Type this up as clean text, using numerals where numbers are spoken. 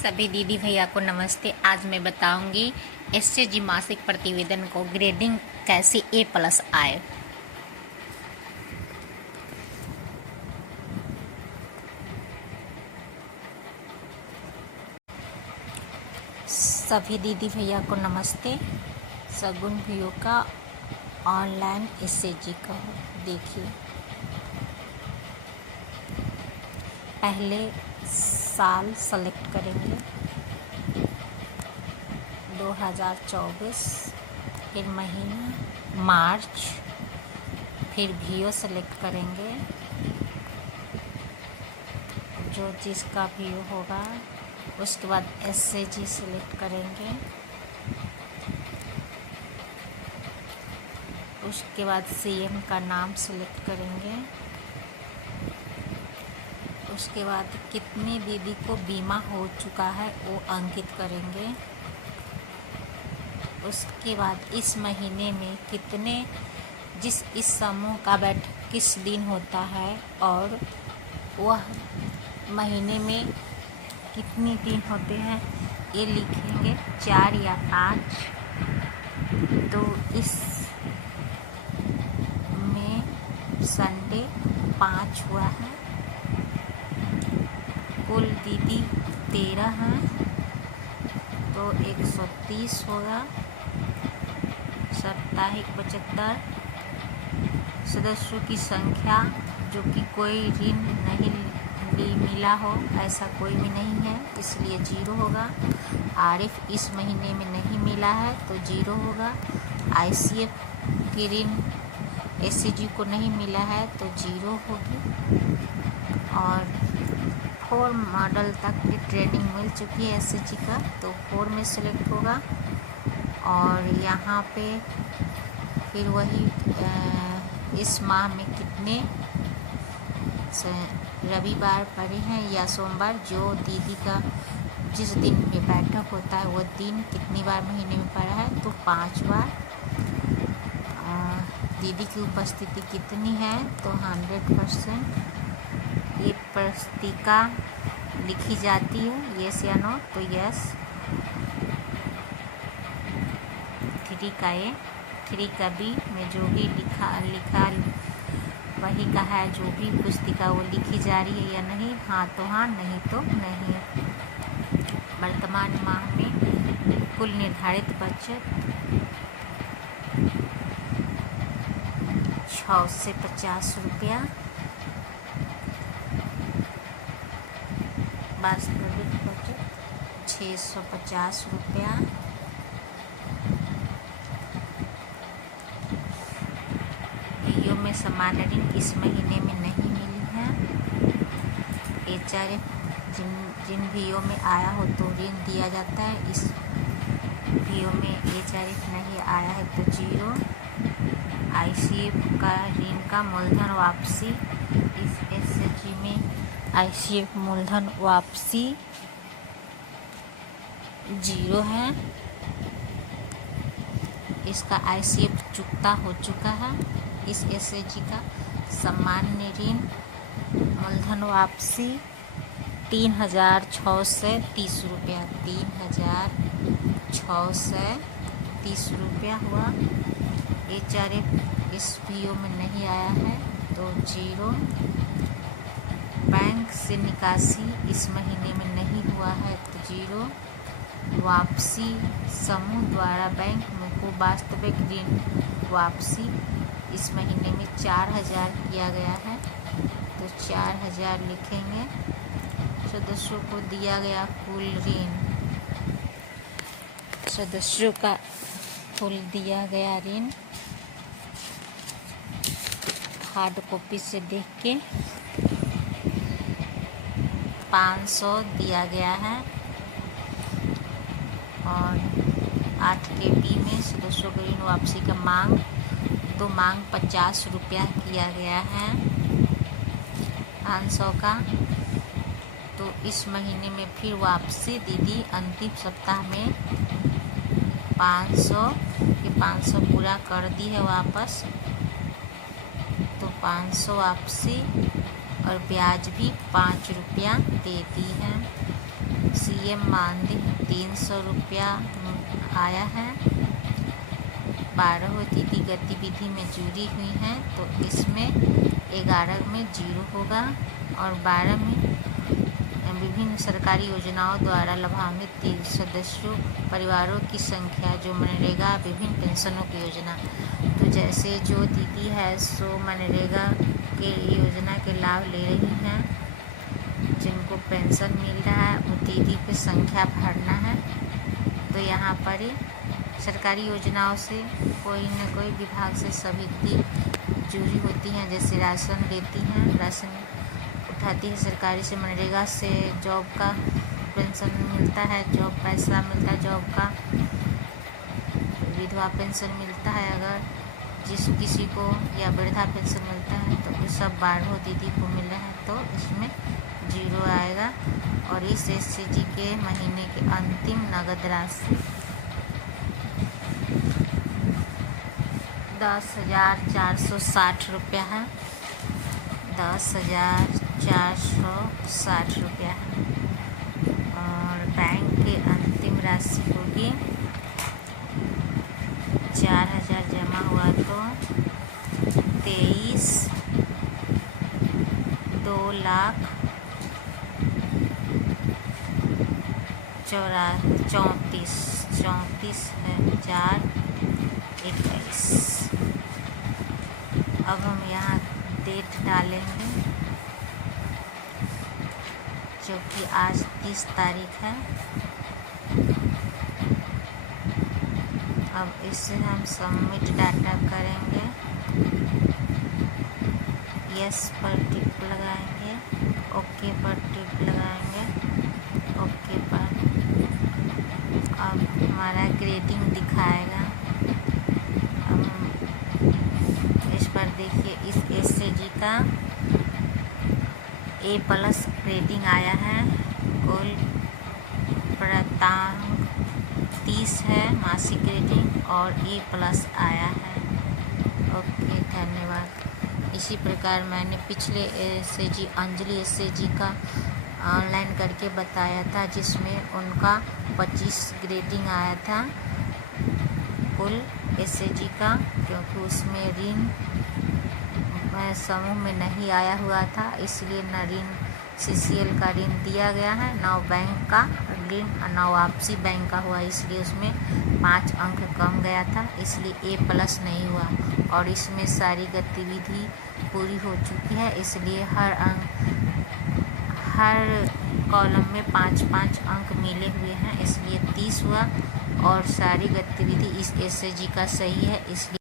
सभी दीदी भैया को नमस्ते। आज मैं बताऊंगी एसएजी मासिक प्रतिवेदन को ग्रेडिंग कैसे A+ आए। सभी दीदी भैया को नमस्ते। सगुन भैया का ऑनलाइन एसएजी का देखिए। पहले साल सेलेक्ट करेंगे 2024, फिर महीना मार्च, फिर वीओ सेलेक्ट करेंगे जो जिसका वीओ होगा। उसके बाद एसएजी सेलेक्ट करेंगे। उसके बाद सीएम का नाम सेलेक्ट करेंगे। उसके बाद कितने दीदी को बीमा हो चुका है वो अंकित करेंगे। उसके बाद इस महीने में कितने इस समूह का बैठक किस दिन होता है और वह महीने में कितने दिन होते हैं ये लिखेंगे, 4 या 5। तो इस में संडे 5 हुआ है। कुल दीदी 13 हैं तो 130 होगा। साप्ताहिक 75 सदस्यों की संख्या जो कि कोई ऋण नहीं मिला हो ऐसा कोई भी नहीं है, इसलिए 0 होगा। आरएफ इस महीने में नहीं मिला है तो 0 होगा। आईसीएफ की ऋण एसएजी को नहीं मिला है तो 0 होगी। और 4 मॉडल तक की ट्रेनिंग मिल चुकी है एसएजी का तो 4 में सेलेक्ट होगा। और यहाँ पे फिर वही इस माह में कितने रविवार पड़े हैं या सोमवार, जो दीदी का जिस दिन में बैठक होता है वो दिन कितनी बार महीने में पड़ा है तो 5 बार। दीदी की उपस्थिति कितनी है तो 100%। ये पुस्तिका लिखी जाती है, यस या नो तो यस। 3 का ए, 3 का बी में जो भी लिखा वही का है। जो भी पुस्तिका वो लिखी जा रही है या नहीं, हाँ तो हाँ, नहीं तो नहीं। वर्तमान माह में कुल निर्धारित बचत 650 रुपया। वास्तविक बचत 650 रुपया। वीओ में सामान्य ऋण इस महीने में नहीं मिली है। एचआरएफ जिन वीओ में आया हो तो ऋण दिया जाता है। इस वीओ में एचआरएफ नहीं आया है तो 0। आईसीएफ का ऋण का मूलधन वापसी, इस एसएजी में आईसीएफ मूलधन वापसी 0 है। इसका आईसीएफ चुकता हो चुका है। इस एसएजी का सामान्य ऋण मूलधन वापसी 3630 रुपया, 3630 रुपया हुआ। एचआरएफ इस वीओ में नहीं आया है तो 0। बैंक से निकासी इस महीने में नहीं हुआ है तो 0। वापसी समूह द्वारा बैंक को वास्तविक ऋण वापसी इस महीने में 4000 किया गया है तो 4000 लिखेंगे। सदस्यों को दिया गया कुल ऋण, सदस्यों का कुल दिया गया ऋण हार्ड कॉपी से देख के 500 दिया गया है। और 8 के बी में सदस्यों को ऋण वापसी का मांग 50 रुपया किया गया है 500 का। तो इस महीने में फिर वापसी दीदी अंतिम सप्ताह में 500 पूरा कर दी है वापस तो 500 वापसी और ब्याज भी 5 रुपया देती है। पीएम मानदेय 300 रुपया आया है। 12 दीदी गतिविधि में जुड़ी हुई हैं तो इसमें 11 में 0 होगा और 12 में विभिन्न सरकारी योजनाओं द्वारा लाभान्वित सदस्यों परिवारों की संख्या जो मनरेगा विभिन्न पेंशनों की योजना, तो जैसे जो दीदी है सो मनरेगा के योजना के लाभ ले रही हैं, जिनको पेंशन मिल रहा है वो दीदी पे संख्या भरना है। तो यहाँ पर सरकारी योजनाओं से कोई न कोई विभाग से सभी दीदी जुड़ी होती हैं, जैसे राशन लेती हैं, राशन उठाती है सरकारी से, मनरेगा से जॉब का पेंशन मिलता है, जॉब पैसा मिलता है जॉब का, विधवा पेंशन मिलता है अगर किसी को, या वृद्धा पेंशन मिलता है, तो ये सब 12 दीदी को मिल रहा है तो इसमें 0 आएगा। और इस SCG के महीने की अंतिम नगद राशि 10,460 रुपया है। 10,460 रुपया है। और बैंक की अंतिम राशि होगी 4,000 जमा हुआ तो 2,34,021। अब हम यहाँ डेट डालेंगे जो कि आज 30 तारीख है। अब इसे हम सबमिट डाटा करेंगे, यस पर टिक लगाएंगे, ओके पर टिक लगाएंगे, ओके पर। अब हमारा ग्रेडिंग दिखाएगा। अब इस पर देखिए इस SCG का A+ ग्रेडिंग आया है, कुल प्राप्तांक 30 है मासिक ग्रेडिंग और A+ आया है। ओके धन्यवाद। इसी प्रकार मैंने पिछले SCG अंजलि SCG का ऑनलाइन करके बताया था, जिसमें उनका 25 ग्रेडिंग आया था कुल SCG का, क्योंकि उसमें ऋण समूह में नहीं आया हुआ था, इसलिए न ऋण CCL का ऋण दिया गया है, न बैंक का ऋण, न वापसी बैंक का हुआ, इसलिए उसमें 5 अंक कम गया था, इसलिए A+ नहीं हुआ। और इसमें सारी गतिविधि पूरी हो चुकी है, इसलिए हर कॉलम में 5-5 अंक मिले हुए हैं, इसलिए 30 हुआ। और सारी गतिविधि इस SCG का सही है, इसलिए